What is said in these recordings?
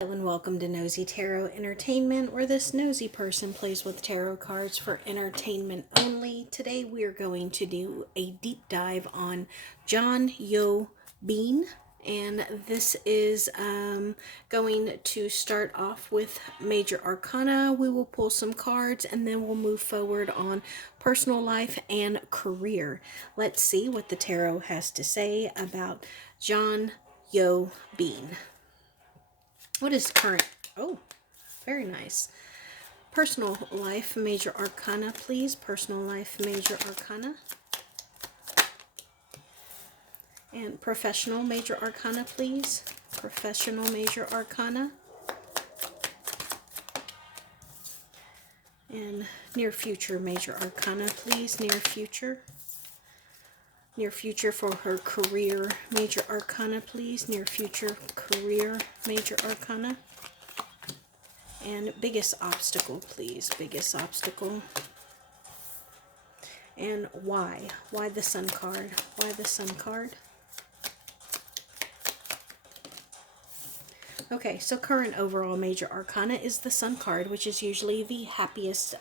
Hello and welcome to Nosy Tarot Entertainment, where this nosy person plays with tarot cards for entertainment only. Today we are going to do a deep dive on Jeon Yeo-Been, and this is going to start off with Major Arcana. We will pull some cards and then we'll move forward on personal life and career. Let's see what the tarot has to say about Jeon Yeo-Been. What is current? Oh, very nice. Personal life, major arcana, please. Personal life, major arcana. And professional, major arcana, please. Professional, major arcana. And near future, major arcana, please. Near future. Near future for her career, major arcana, please. Near future, career, major arcana. And biggest obstacle, please. Biggest obstacle. And why? Why the Sun card? Why the Sun card? Okay, so current overall major arcana is the Sun card, which is usually the happiest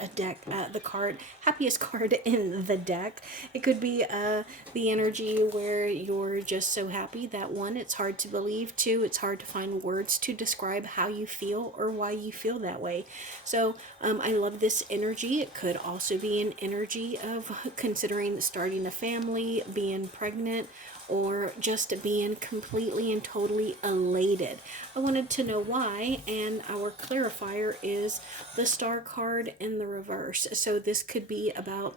happiest card in the deck. It could be the energy where you're just so happy that one, it's hard to believe, two, it's hard to find words to describe how you feel or why you feel that way. So I love this energy. It could also be an energy of considering starting a family, being pregnant, or just being completely and totally elated. I wanted to know why, and our clarifier is the Star card in the reverse. So this could be about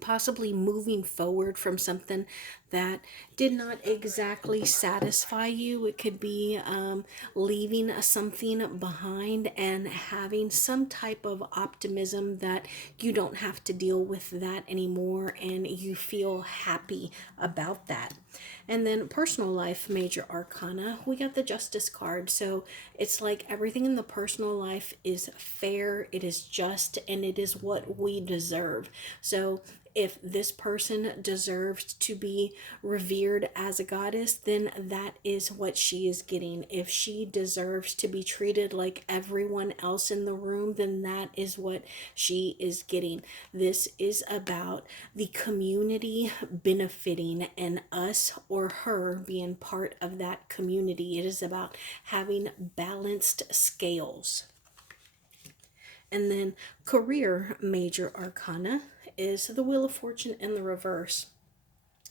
possibly moving forward from something that did not exactly satisfy you. It could be leaving something behind and having some type of optimism that you don't have to deal with that anymore and you feel happy about that. And then personal life, major arcana, we got the Justice card. So it's like everything in the personal life is fair, it is just, and it is what we deserve. So if this person deserves to be revered as a goddess, then that is what she is getting. If she deserves to be treated like everyone else in the room, then that is what she is getting. This is about the community benefiting and us or her being part of that community. It is about having balanced scales. And then career major arcana is the Wheel of Fortune in the reverse.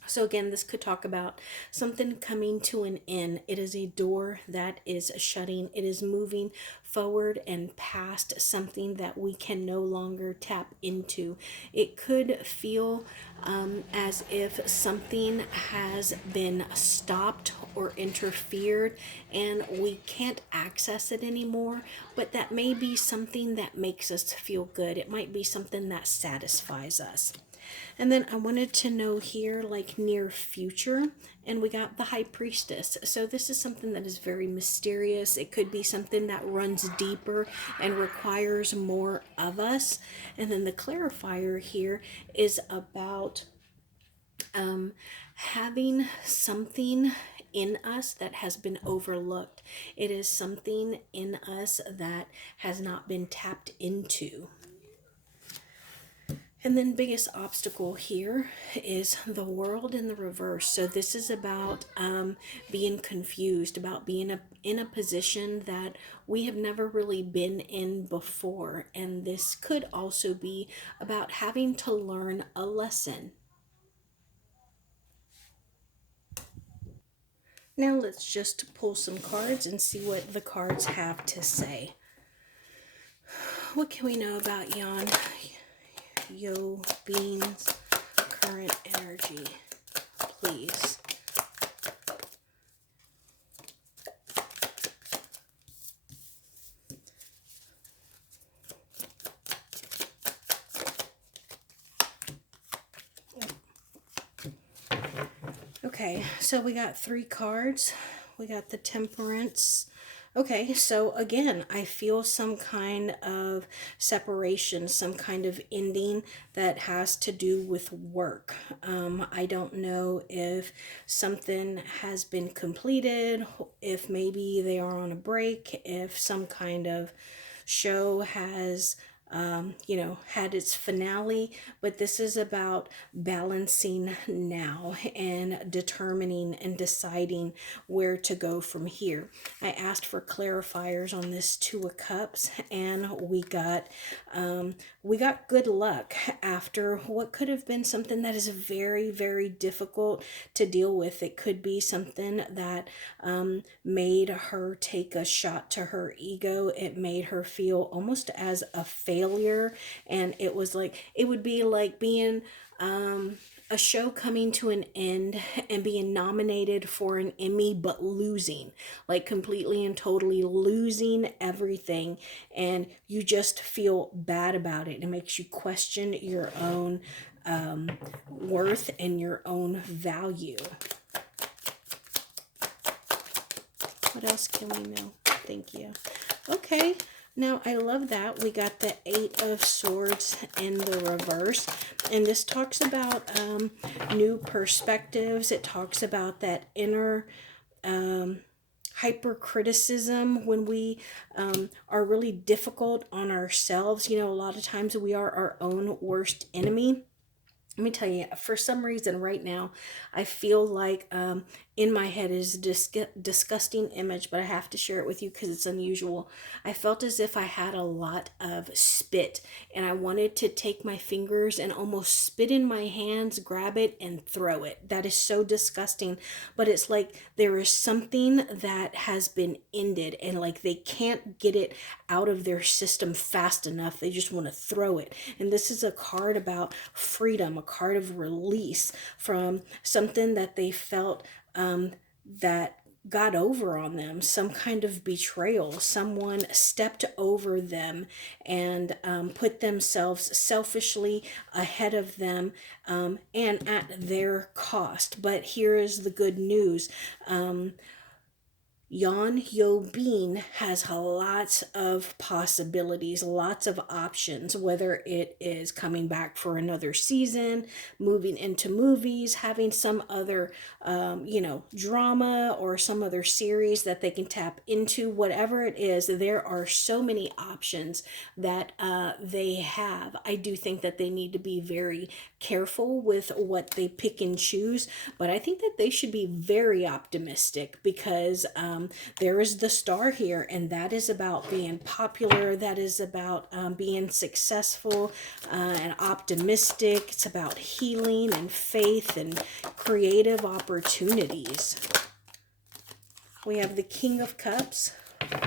So again, this could talk about something coming to an end. It is a door that is shutting. It is moving forward and past something that we can no longer tap into. It could feel as if something has been stopped or interfered and we can't access it anymore, but that may be something that makes us feel good. It might be something that satisfies us. And then I wanted to know here, like near future, and we got the High Priestess. So this is something that is very mysterious. It could be something that runs deeper and requires more of us. And then the clarifier here is about having something in us that has been overlooked. It is something in us that has not been tapped into. And then biggest obstacle here is the World in the reverse. So this is about being confused, about being in a position that we have never really been in before. And this could also be about having to learn a lesson. Now let's just pull some cards and see what the cards have to say. What can we know about Jeon Yeo-Been's current energy, please? Okay, so we got three cards. We got the Temperance, Okay, so again, I feel some kind of separation, some kind of ending that has to do with work. I don't know if something has been completed, if maybe they are on a break, if some kind of show has had its finale, but this is about balancing now and determining and deciding where to go from here. I asked for clarifiers on this Two of Cups, and we got good luck after what could have been something that is very, very difficult to deal with. It could be something that made her take a shot to her ego. It made her feel almost as a failure. And it was like, it would be like being a show coming to an end and being nominated for an Emmy, but losing, like completely and totally losing everything. And you just feel bad about it. It makes you question your own worth and your own value. What else can we know? Thank you. Okay. Now, I love that. We got the Eight of Swords in the reverse. And this talks about new perspectives. It talks about that inner hypercriticism when we are really difficult on ourselves. You know, a lot of times we are our own worst enemy. Let me tell you, for some reason right now, I feel like in my head is a disgusting image, but I have to share it with you because it's unusual. I felt as if I had a lot of spit and I wanted to take my fingers and almost spit in my hands, grab it, and throw it. That is so disgusting, but it's like there is something that has been ended and like they can't get it out of their system fast enough. They just want to throw it. And this is a card about freedom, a card of release from something that they felt that got over on them, some kind of betrayal. Someone stepped over them and put themselves selfishly ahead of them and at their cost. But here is the good news. Jeon Yeo-Been has lots of possibilities, lots of options, whether it is coming back for another season, moving into movies, having some other, drama or some other series that they can tap into, whatever it is, there are so many options that they have. I do think that they need to be very careful with what they pick and choose, but I think that they should be very optimistic because there is the star here, and that is about being popular. That is about being successful and optimistic. It's about healing and faith and creative opportunities. We have the King of Cups,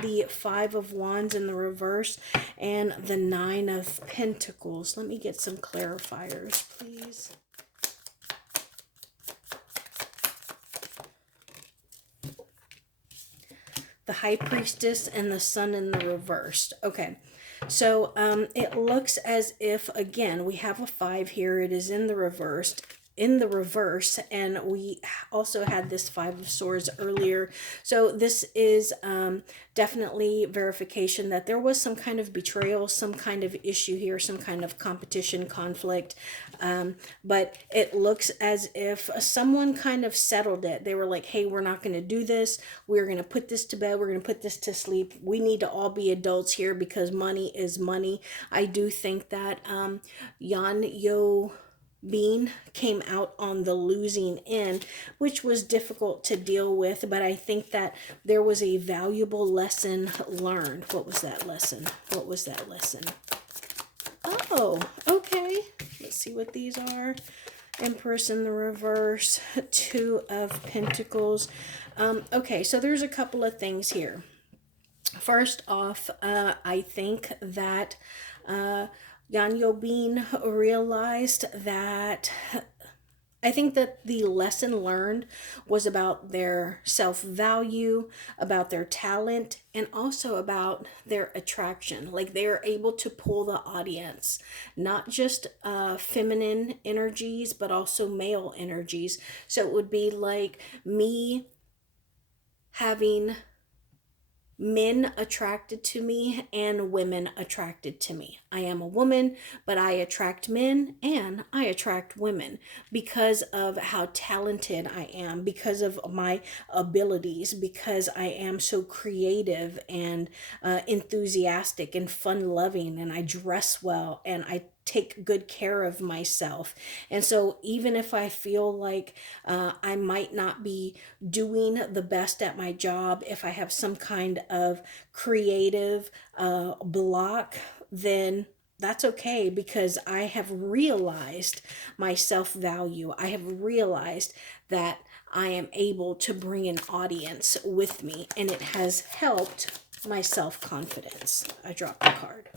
the Five of Wands in the reverse, and the Nine of Pentacles. Let me get some clarifiers, please. The High Priestess and the Sun in the reversed. Okay, so it looks as if, again, we have a 5 here. It is in the reversed. In the reverse, and we also had this Five of Swords earlier. So this is definitely verification that there was some kind of betrayal, some kind of issue here, some kind of competition, conflict. But it looks as if someone kind of settled it. They were like, hey, we're not going to do this. We're going to put this to bed. We're going to put this to sleep. We need to all be adults here because money is money. I do think that Jeon Yeo-Been came out on the losing end, which was difficult to deal with, but I think that there was a valuable lesson learned. What was that lesson? What was that lesson? Oh, okay. Let's see what these are. Empress in the reverse, Two of Pentacles. Okay, so there's a couple of things here. First off, I think that Jeon Yeo-Been realized that I think that the lesson learned was about their self-value, about their talent, and also about their attraction. Like they are able to pull the audience, not just feminine energies, but also male energies. So it would be like me having men attracted to me and women attracted to me. I am a woman, but I attract men and I attract women because of how talented I am, because of my abilities, because I am so creative and enthusiastic and fun loving, and I dress well and I take good care of myself. And so, even if I feel like I might not be doing the best at my job, if I have some kind of creative block, then that's okay, because I have realized my self value. I have realized that I am able to bring an audience with me, and it has helped my self confidence. I dropped the card.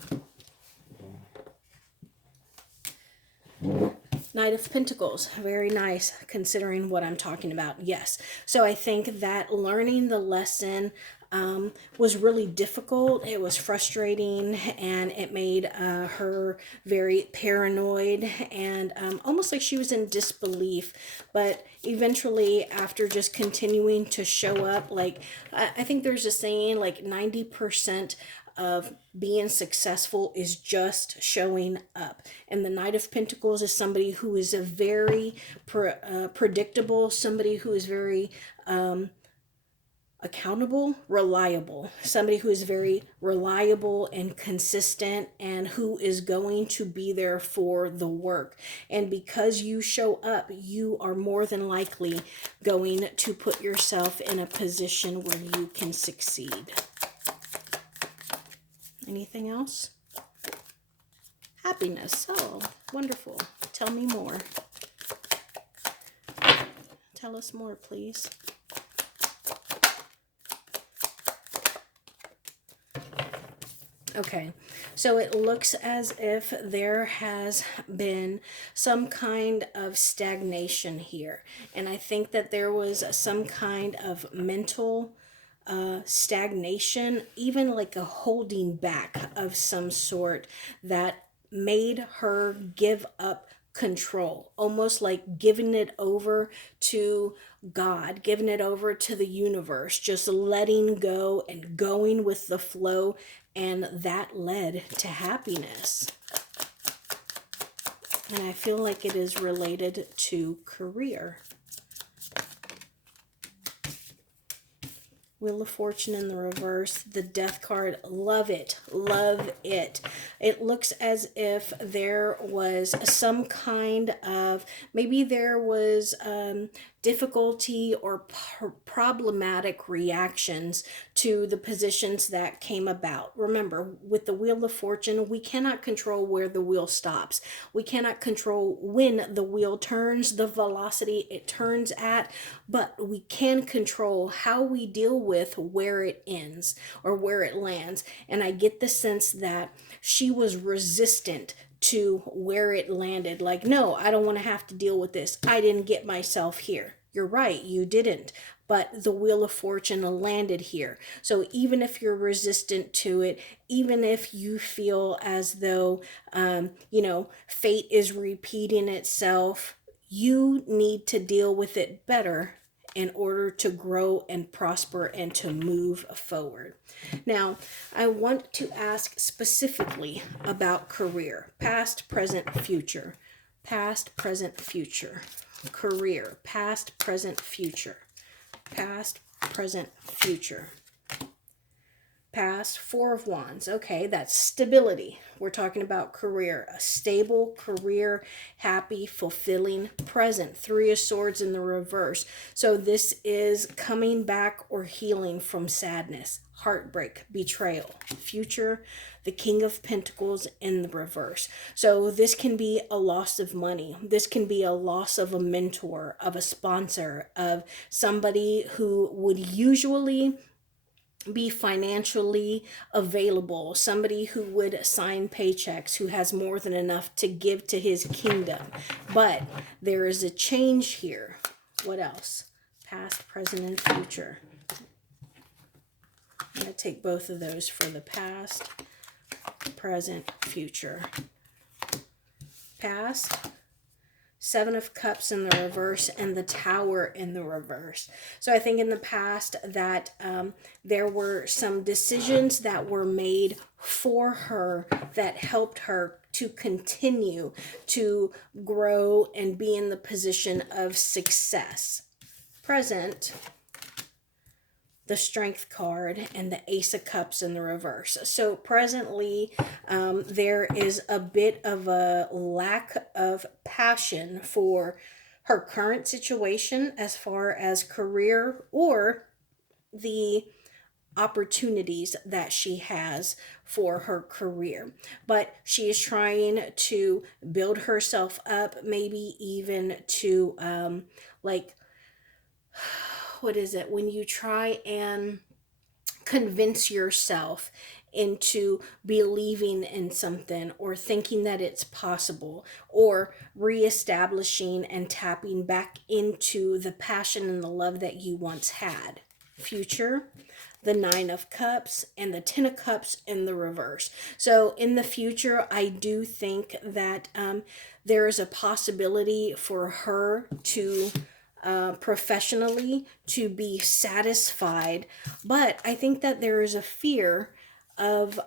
Knight of Pentacles, very nice considering what I'm talking about. Yes. So I think that learning the lesson was really difficult. It was frustrating, and it made her very paranoid and almost like she was in disbelief. But eventually, after just continuing to show up, like I think there's a saying like 90% of being successful is just showing up. And the Knight of Pentacles is somebody who is a very predictable, somebody who is very accountable, reliable, somebody who is very reliable and consistent, and who is going to be there for the work. And because you show up, you are more than likely going to put yourself in a position where you can succeed. Anything else? Happiness. Oh, wonderful. Tell me more. Tell us more, please. Okay, so it looks as if there has been some kind of stagnation here. And I think that there was some kind of mental stagnation, even like a holding back of some sort, that made her give up control, almost like giving it over to God, giving it over to the universe, just letting go and going with the flow, and that led to happiness. And I feel like it is related to career. Wheel of Fortune in the reverse, the Death card, love it, love it. It looks as if there was some kind of, maybe there was difficulty or problematic reactions to the positions that came about. Remember, with the Wheel of Fortune, we cannot control where the wheel stops. We cannot control when the wheel turns, the velocity it turns at, but we can control how we deal with where it ends or where it lands. And I get the sense that she was resistant to where it landed. Like, no, I don't want to have to deal with this. I didn't get myself here. You're right, you didn't. But the Wheel of Fortune landed here. So even if you're resistant to it, even if you feel as though, fate is repeating itself, you need to deal with it better in order to grow and prosper and to move forward. Now, I want to ask specifically about career, past, present, future. Past, present, future. Career, past, present, future. Past, present, future. Past, Four of Wands. Okay, that's stability. We're talking about career. A stable career, happy, fulfilling. Present, Three of Swords in the reverse. So this is coming back or healing from sadness, heartbreak, betrayal. Future, the King of Pentacles in the reverse. So this can be a loss of money. This can be a loss of a mentor, of a sponsor, of somebody who would usually be financially available, somebody who would sign paychecks, who has more than enough to give to his kingdom. But there is a change here. What else? Past, present, and future. I'm going to take both of those for the past, present, future. Past, Seven of Cups in the reverse, and the Tower in the reverse. So I think in the past that there were some decisions that were made for her that helped her to continue to grow and be in the position of success. Present, the Strength card, and the Ace of Cups in the reverse. So presently, there is a bit of a lack of passion for her current situation as far as career or the opportunities that she has for her career. But she is trying to build herself up, maybe even to like, what is it, when you try and convince yourself into believing in something or thinking that it's possible, or reestablishing and tapping back into the passion and the love that you once had. Future, the Nine of Cups, and the Ten of Cups in the reverse. So in the future, I do think that there is a possibility for her to professionally to be satisfied, but I think that there is a fear of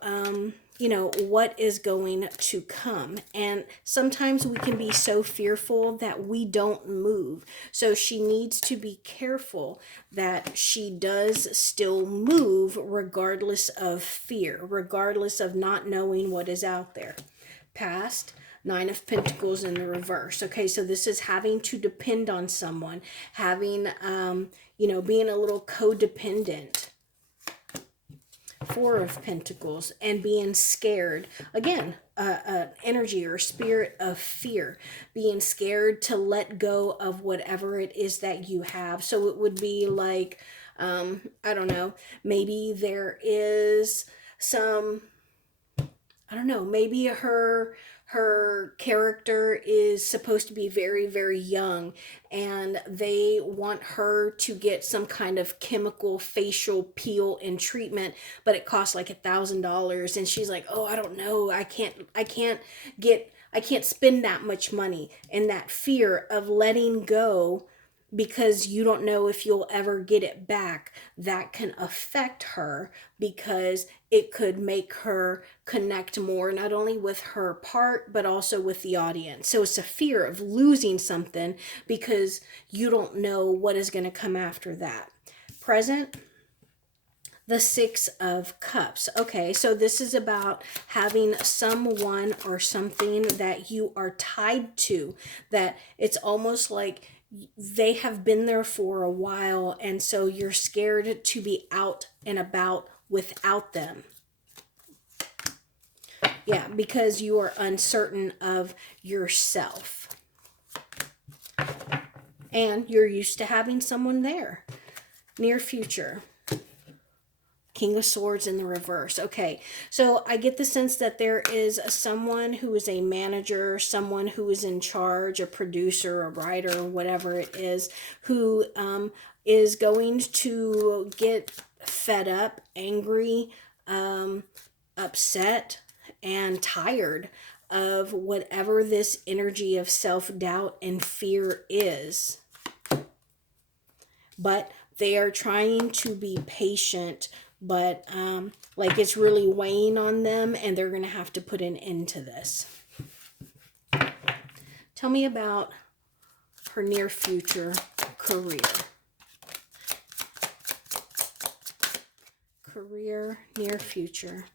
what is going to come, and sometimes we can be so fearful that we don't move. So she needs to be careful that she does still move regardless of fear, regardless of not knowing what is out there. Past, Nine of Pentacles in the reverse. Okay, so this is having to depend on someone, having, being a little codependent. Four of Pentacles, and being scared. Again, energy or spirit of fear. Being scared to let go of whatever it is that you have. So it would be like, I don't know, maybe there is some, I don't know, maybe her character is supposed to be very, very young, and they want her to get some kind of chemical facial peel and treatment, but it costs like $1,000, and she's like, oh, I don't know, I can't spend that much money. And that fear of letting go because you don't know if you'll ever get it back, that can affect her, because it could make her connect more, not only with her part, but also with the audience. So it's a fear of losing something because you don't know what is going to come after that. Present, the Six of Cups. Okay, so this is about having someone or something that you are tied to, that it's almost like they have been there for a while, and so you're scared to be out and about without them. Yeah, because you are uncertain of yourself. And you're used to having someone there. Near future. King of Swords in the reverse. Okay, so I get the sense that there is someone who is a manager, someone who is in charge, a producer, a writer, whatever it is, who is going to get fed up, angry, upset, and tired of whatever this energy of self-doubt and fear is. But they are trying to be patient, but like it's really weighing on them, and they're going to have to put an end to this. Tell me about her near future career. Career, near future.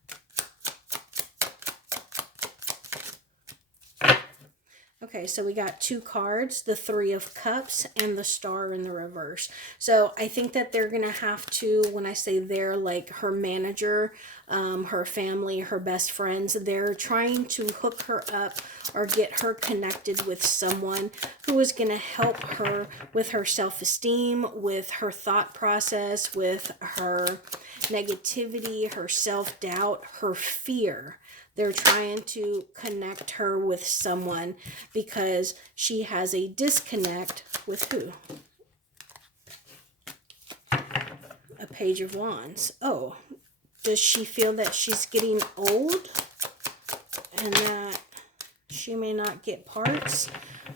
Okay, so we got two cards, the Three of Cups and the Star in the reverse. So I think that they're going to have to, when I say they're, like her manager, her family, her best friends, they're trying to hook her up or get her connected with someone who is going to help her with her self-esteem, with her thought process, with her negativity, her self-doubt, her fear. They're trying to connect her with someone because she has a disconnect with who? A Page of Wands. Oh, does she feel that she's getting old and that She may not get parts.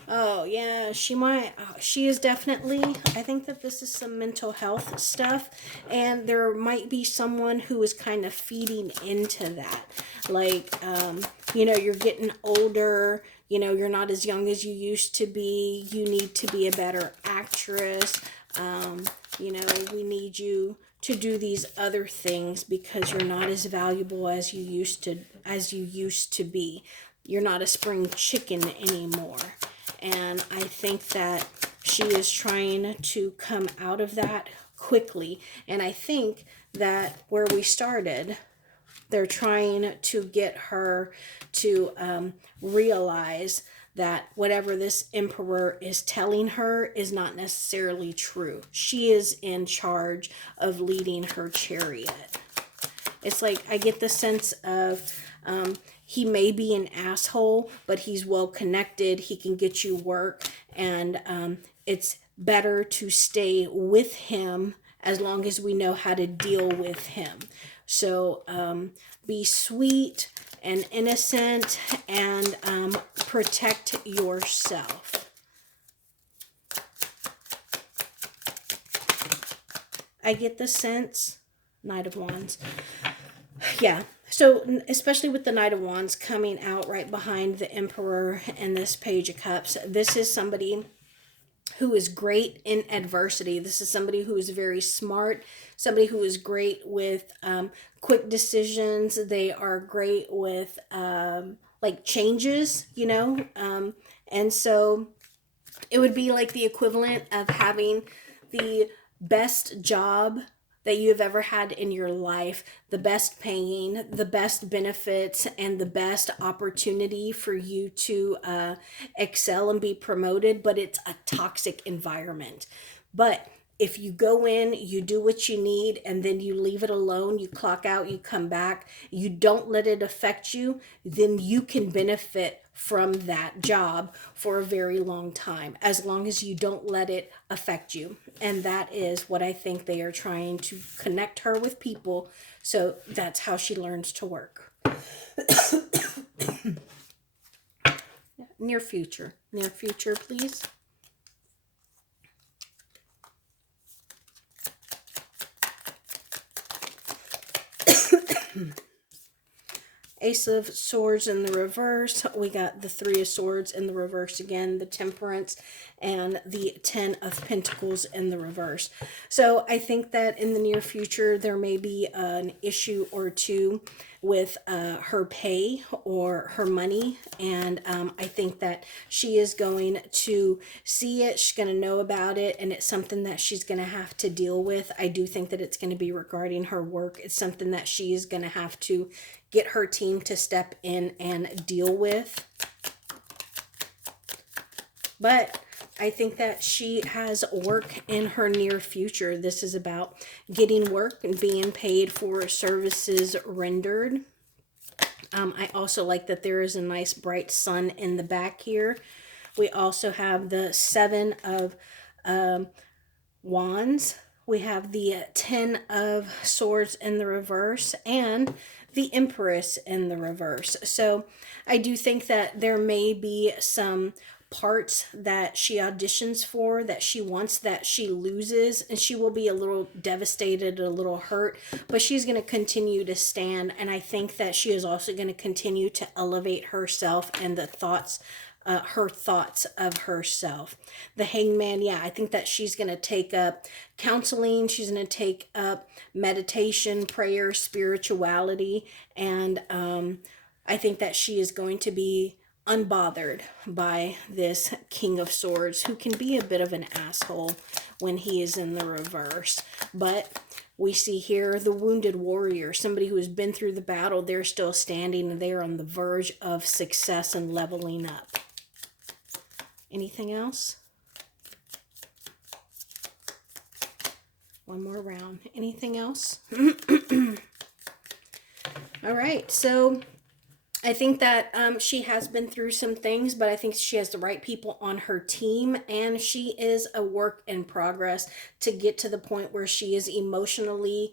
Oh, yeah, she might. She is definitely. I think that this is some mental health stuff, and there might be someone who is kind of feeding into that. Like, you're getting older, you're not as young as you used to be. You need to be a better actress. We need you to do these other things because you're not as valuable as you used to be. You're not a spring chicken anymore. And I think that she is trying to come out of that quickly. And I think that where we started, they're trying to get her to realize that whatever this emperor is telling her is not necessarily true. She is in charge of leading her chariot. It's like I get the sense of he may be an asshole, but he's well connected. He can get you work, and it's better to stay with him as long as we know how to deal with him. So be sweet and innocent and protect yourself. I get the sense, Knight of Wands. Yeah, so especially with the Knight of Wands coming out right behind the Emperor and this Page of Cups, this is somebody who is great in adversity. This is somebody who is very smart, somebody who is great with quick decisions. They are great with like changes, and so it would be like the equivalent of having the best job that you have ever had in your life, the best paying, the best benefits, and the best opportunity for you to excel and be promoted, but it's a toxic environment. But if you go in, you do what you need, and then you leave it alone, you clock out, you come back, you don't let it affect you, then you can benefit from that job for a very long time, as long as you don't let it affect you. And that is what I think they are trying to connect her with people. So that's how she learns to work. Near future, please. Ace of Swords in the reverse. We got the Three of Swords in the reverse again, the Temperance, and the Ten of Pentacles in the reverse. So I think that in the near future, there may be an issue or two with her pay or her money. And I think that she is going to see it. She's going to know about it. And it's something that she's going to have to deal with. I do think that it's going to be regarding her work. It's something that she is going to have to get her team to step in and deal with. But I think that she has work in her near future. This is about getting work and being paid for services rendered. I also like that there is a nice bright sun in the back here. We also have the Seven of Wands. We have the Ten of Swords in the reverse and the Empress in the reverse. So I do think that there may be some parts that she auditions for, that she wants, that she loses, and she will be a little devastated, a little hurt, but she's going to continue to stand. And I think that she is also going to continue to elevate herself and the thoughts, her thoughts of herself. The Hangman, yeah, I think that she's going to take up counseling. She's going to take up meditation, prayer, spirituality. And I think that she is going to be unbothered by this King of Swords, who can be a bit of an asshole when he is in the reverse. But we see here the Wounded Warrior, somebody who has been through the battle. They're still standing and they're on the verge of success and leveling up. Anything else? One more round. Anything else? All right, so I think that she has been through some things, but I think she has the right people on her team, and she is a work in progress to get to the point where she is emotionally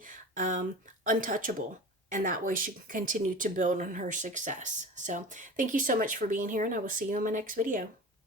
untouchable. and that way she can continue to build on her success. So thank you so much for being here, and I will see you in my next video.